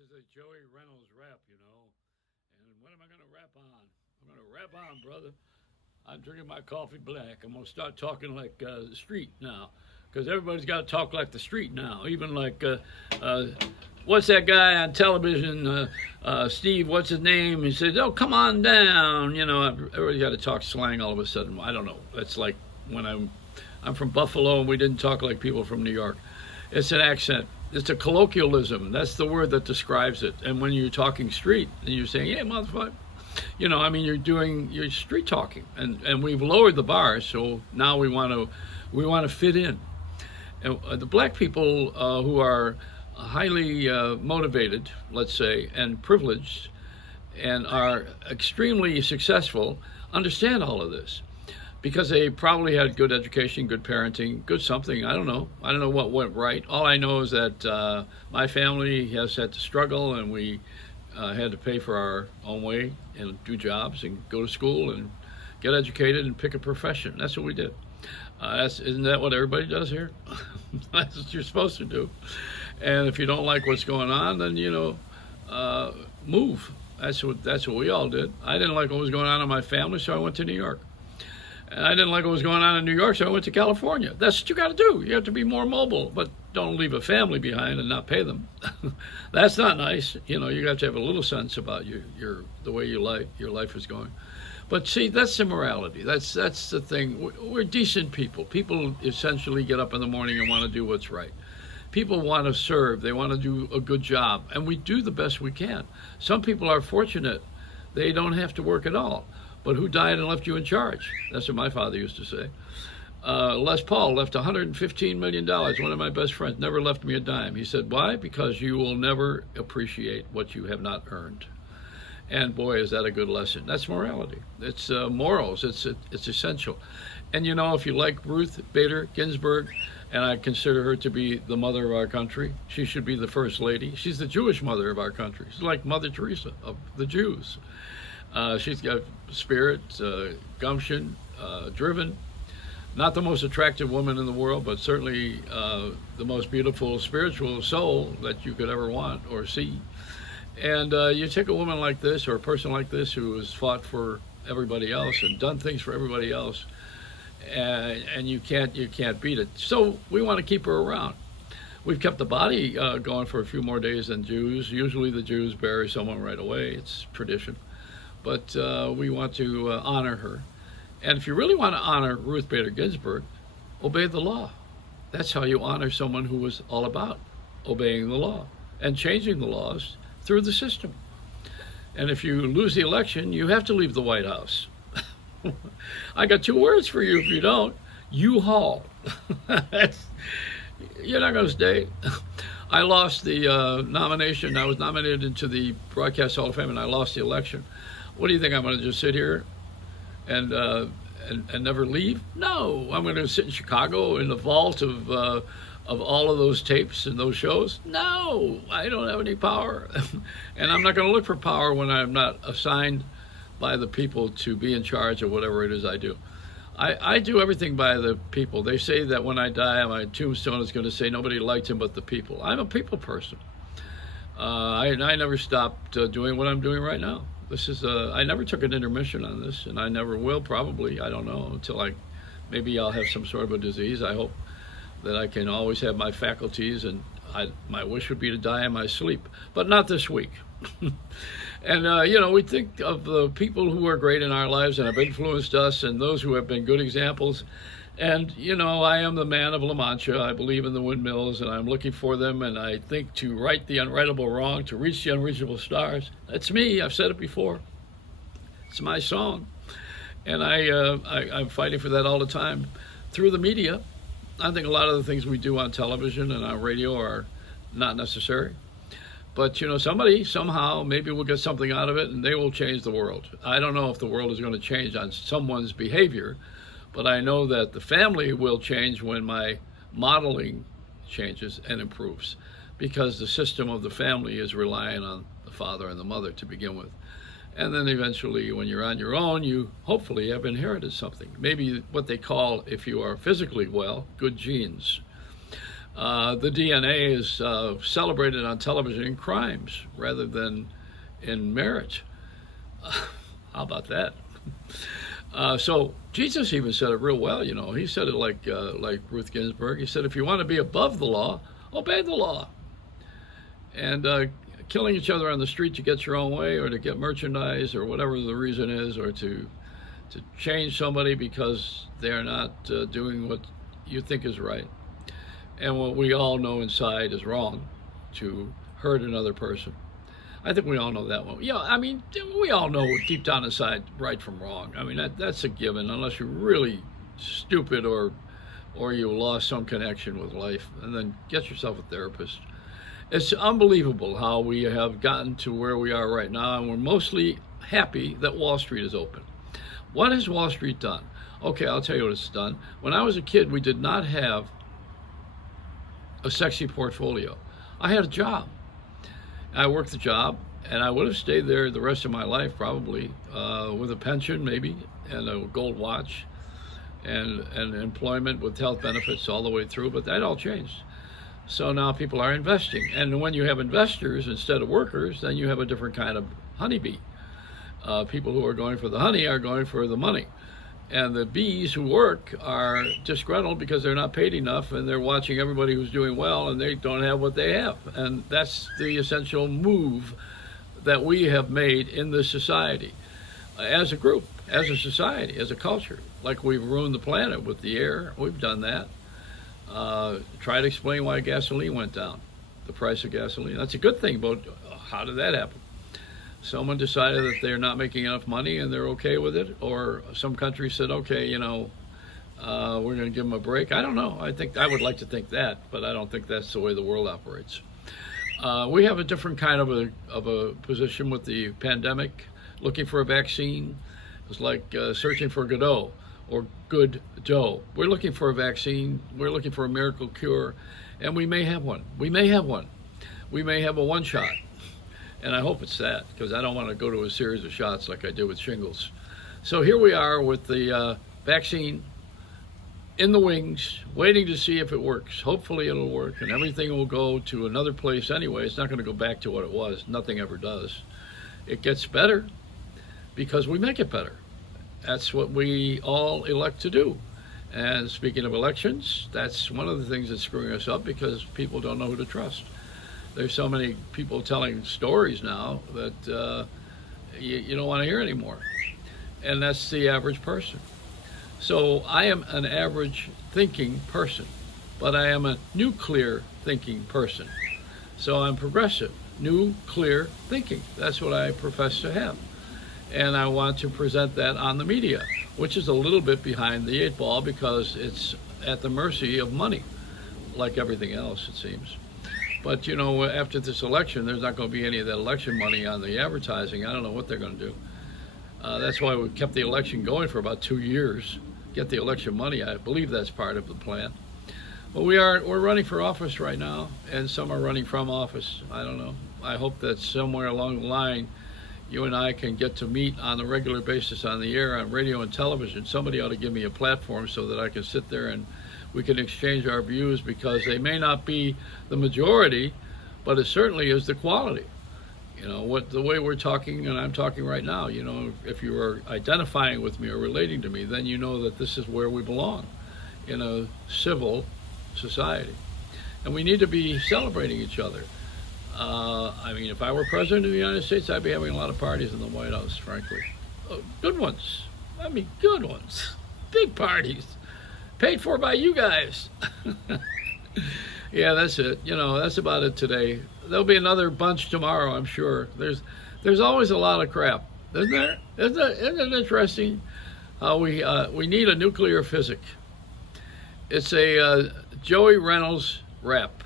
is a Joey Reynolds rap, you know. And what am I going to rap on? I'm going to rap on, brother. I'm drinking my coffee black. I'm going to start talking like the street now. Because everybody's got to talk like the street now. Even like, what's that guy on television? Steve, what's his name? He says, oh, come on down. You know, everybody's got to talk slang all of a sudden. I don't know. It's like when I'm from Buffalo and we didn't talk like people from New York. It's an accent. It's a colloquialism. That's the word that describes it. And when you're talking street and you're saying, "Yeah, motherfucker," you know, I mean, you're street talking, and we've lowered the bar, so now we want to fit in. And the black people who are highly motivated, let's say, and privileged, and are extremely successful, understand all of this because they probably had good education, good parenting, good something. I don't know. I don't know what went right. All I know is that my family has had to struggle, and we had to pay for our own way and do jobs and go to school and get educated and pick a profession. That's what we did. Isn't that what everybody does here? That's what you're supposed to do. And if you don't like what's going on, then move. That's what we all did. I didn't like what was going on in my family, so I went to New York. And I didn't like what was going on in New York, so I went to California. That's what you got to do. You have to be more mobile, but don't leave a family behind and not pay them. That's not nice. You know, you have to have a little sense about the way your life is going. But see, that's immorality. That's the thing. We're decent people. People essentially get up in the morning and want to do what's right. People want to serve. They want to do a good job, and we do the best we can. Some people are fortunate. They don't have to work at all. But who died and left you in charge? That's what my father used to say. Les Paul left $115 million. One of my best friends never left me a dime. He said, why? Because you will never appreciate what you have not earned. And boy, is that a good lesson. That's morality. It's morals. It's essential. And you know, if you like Ruth Bader Ginsberg, and I consider her to be the mother of our country, she should be the first lady. She's the Jewish mother of our country. She's like Mother Teresa of the Jews. She's got spirit, gumption, driven. Not the most attractive woman in the world, but certainly the most beautiful spiritual soul that you could ever want or see. And you take a woman like this or a person like this who has fought for everybody else and done things for everybody else, and you can't beat it. So we want to keep her around. We've kept the body going for a few more days than Jews. Usually the Jews bury someone right away. It's tradition. But we want to honor her. And if you really want to honor Ruth Bader Ginsburg, obey the law. That's how you honor someone who was all about obeying the law and changing the laws through the system. And if you lose the election, you have to leave the White House. I got two words for you if you don't. U-Haul. You're not going to stay. I lost the nomination. I was nominated into the Broadcast Hall of Fame, and I lost the election. What do you think? I'm going to just sit here and never leave? No, I'm going to sit in Chicago in the vault of all of those tapes and those shows. No, I don't have any power, and I'm not going to look for power when I'm not assigned by the people to be in charge of whatever it is I do. I do everything by the people. They say that when I die, my tombstone is going to say nobody liked him but the people. I'm a people person. I never stopped doing what I'm doing right now. This is I never took an intermission on this, and I never will probably. I don't know until maybe I'll have some sort of a disease. I hope that I can always have my faculties, and my wish would be to die in my sleep, but not this week. And we think of the people who are great in our lives and have influenced us, and those who have been good examples. And I am the man of La Mancha. I believe in the windmills, and I'm looking for them. And I think to right the unrightable wrong, to reach the unreachable stars. That's me. I've said it before. It's my song, and I'm fighting for that all the time through the media. I think a lot of the things we do on television and on radio are not necessary. But somebody somehow maybe will get something out of it, and they will change the world. I don't know if the world is going to change on someone's behavior. But I know that the family will change when my modeling changes and improves, because the system of the family is relying on the father and the mother to begin with. And then eventually, when you're on your own, you hopefully have inherited something. Maybe what they call, if you are physically well, good genes. The DNA is celebrated on television in crimes rather than in marriage. How about that? So Jesus even said it real well. He said it like Ruth Ginsberg. He said, if you want to be above the law, obey the law. And killing each other on the street to get your own way, or to get merchandise, or whatever the reason is, or to change somebody because they're not doing what you think is right, and what we all know inside is wrong, to hurt another person. I think we all know that one. Yeah, I mean, we all know deep down inside right from wrong. I mean, that's a given, unless you're really stupid or you lost some connection with life, and then get yourself a therapist. It's unbelievable how we have gotten to where we are right now, and we're mostly happy that Wall Street is open. What has Wall Street done? Okay, I'll tell you what it's done. When I was a kid, we did not have a sexy portfolio. I had a job. I worked the job, and I would have stayed there the rest of my life probably, with a pension maybe, and a gold watch, and employment with health benefits all the way through, but that all changed. So now people are investing. And when you have investors instead of workers, then you have a different kind of honeybee. People who are going for the honey are going for the money. And the bees who work are disgruntled because they're not paid enough, and they're watching everybody who's doing well, and they don't have what they have. And that's the essential move that we have made in this society, as a group, as a society, as a culture. Like we've ruined the planet with the air. We've done that. Try to explain why gasoline went down, the price of gasoline. That's a good thing, but how did that happen? Someone decided that they're not making enough money and they're okay with it, or some country said, okay, we're going to give them a break. I don't know. I would like to think that, but I don't think that's the way the world operates. We have a different kind of a position with the pandemic. Looking for a vaccine is like searching for Godot or good dough. We're looking for a vaccine. We're looking for a miracle cure, and we may have one. We may have one. We may have a one shot. And I hope it's that, because I don't want to go to a series of shots like I did with shingles. So here we are with the vaccine in the wings, waiting to see if it works. Hopefully it'll work, and everything will go to another place anyway. It's not going to go back to what it was. Nothing ever does. It gets better because we make it better. That's what we all elect to do. And speaking of elections, that's one of the things that's screwing us up, because people don't know who to trust. There's so many people telling stories now that you don't want to hear anymore. And that's the average person. So I am an average thinking person, but I am a nuclear thinking person. So I'm progressive, new, clear thinking. That's what I profess to have. And I want to present that on the media, which is a little bit behind the eight ball, because it's at the mercy of money, like everything else, it seems. But, after this election, there's not going to be any of that election money on the advertising. I don't know what they're going to do. That's why we kept the election going for about 2 years. Get the election money. I believe that's part of the plan. But we're running for office right now, and some are running from office. I don't know. I hope that somewhere along the line, you and I can get to meet on a regular basis on the air, on radio and television. Somebody ought to give me a platform so that I can sit there and we can exchange our views, because they may not be the majority, but it certainly is the quality. The way we're talking, and I'm talking right now, if you are identifying with me or relating to me, then you know that this is where we belong, in a civil society. And we need to be celebrating each other. If I were president of the United States, I'd be having a lot of parties in the White House, frankly. Good ones. Good ones. Big parties. Paid for by you guys. Yeah, that's it. That's about it today. There'll be another bunch tomorrow, I'm sure. There's always a lot of crap, isn't there? Isn't it interesting how we need a nuclear physic? It's a Joey Reynolds Rap.